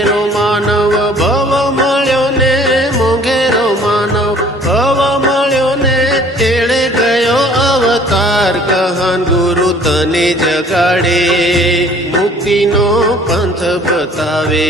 મોંઘેરો માનવ ભવ મળ્યો ને, મોંઘેરો માનવ ભવ મળ્યો ને, તેડે ગયો અવતાર કહાન ગુરુ તને જગાડે, મુક્તિનો પંથ બતાવે.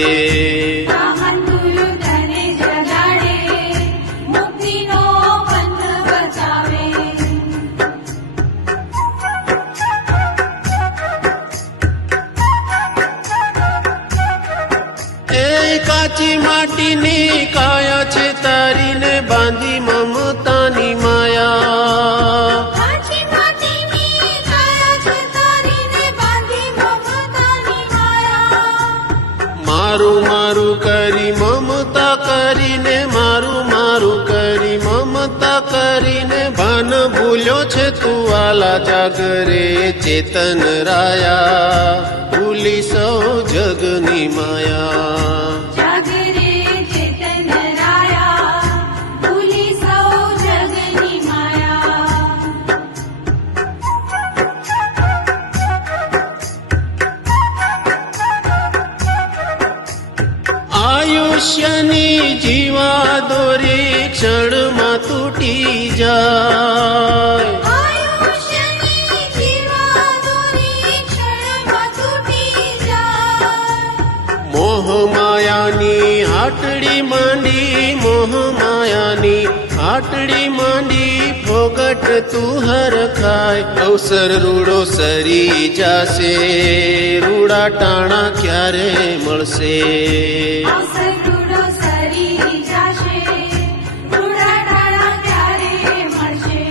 કાચી માટીની કાયા છે તારીને, બાંધી મમતાની માયા. કાચી માટીની કાયા છે તારીને, બાંધી મમતાની માયા. મારું મારું કરી મમતા કરીને, મારું મારું કરી મમતા કરીને, ભાન ભૂલ્યો છે તું વાલા જાગરે ચેતન રાયા, ભૂલી સૌ જગની માયા. આયુષ્યની જીવા દોરી ક્ષણમાં તૂટી જાય. આયુષ્યની જીવા દોરી ક્ષણમાં તૂટી જાય. મોહ માયાની હાટડી માંડી, મોહ માયાની હાટડી માંડી, ફોગટ તું હરખાય. અવસર રૂડો સરી જાશે, રૂડા ટાણા ક્યારે મળશે. અવસર રૂડો સરી જાશે, રૂડા ટાણા ક્યારે મળશે.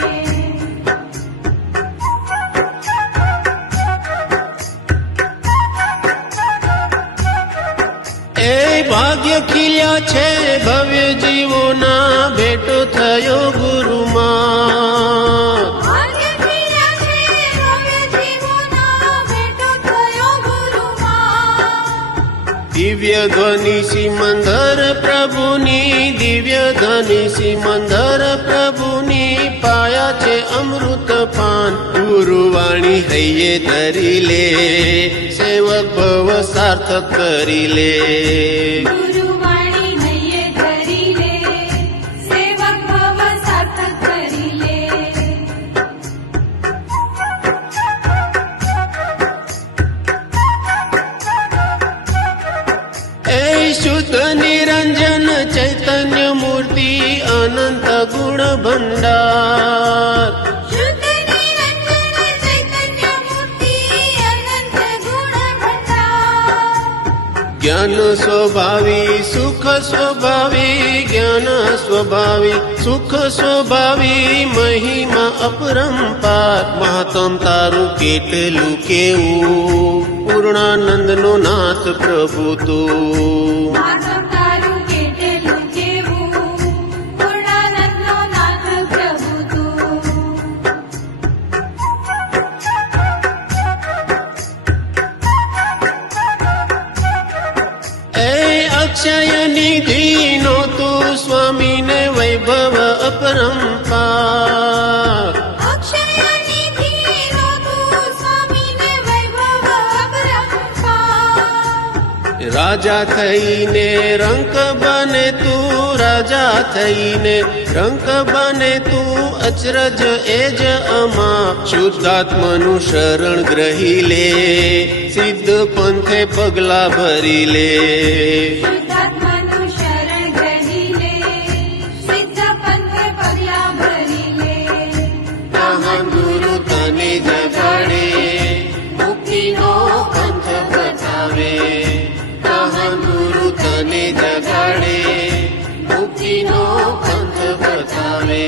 એ ભાગ્ય ખીલ્યા છે ભવ્ય જીવોના, ભેટો થયો ગુરુમાં. ભાગ્ય ખીલ્યા છે ભવ્ય જીવોના, ભેટો થયો ગુરુમાં. દિવ્ય ધ્વનિ સિમંદર પ્રભુની, દિવ્ય ધ્વનિ સિમંદર પ્રભુની, પાયા છે અમૃત પાન. ગુરુવાણી હૈયે ધરી લે, સેવક ભવ સાર્થક કરી લે. ગુરુવાણી હૈયે ધરી લે, સેવક ભવ સાર્થક કરી લે. એ શુદ્ધ નિરંજન ચૈતન્ય મૂર્તિ, અનંત ગુણ ભંડાર. શુદ્ધ નિરંજન ચૈતન્ય મૂર્તિ, અનંત ગુણ ભંડાર. જ્ઞાન સ્વભાવી સુખ સ્વભાવી, જ્ઞાન સ્વભાવી સુખ સ્વભાવી, મહિમા અપરંપાર. મહાત્મ તારું કેટલું કેવું, પૂર્ણાનંદનો નાથ પ્રભુ તું. માધવ તારું કેટલું કેવું, પૂર્ણાનંદનો નાથ પ્રભુ તું. એ અક્ષય નિધિનો તું સ્વામીને વૈભવ અપરંપાર. અક્ષય નિધિનો તું સ્વામીને વૈભવ અપરંપાર. રાજા થઈને રંક બને તું, રાજા થઈને રંક બને તું, અચરજ એ જ અમા. શુદ્ધાત્માનું શરણ ગ્રહી લે, સિદ્ધ પંથે પગલા ભરી લે. શુદ્ધાત્માનું શરણ ગ્રહી લે, સિદ્ધ પંથે પગલા ભરી લે. મહાન ગુરુ તને જગાડે, મુક્તિનો પંથ બતાવે. મહાન ગુરુ તને જગાડે, મુક્તિનો પંથ બતાવે.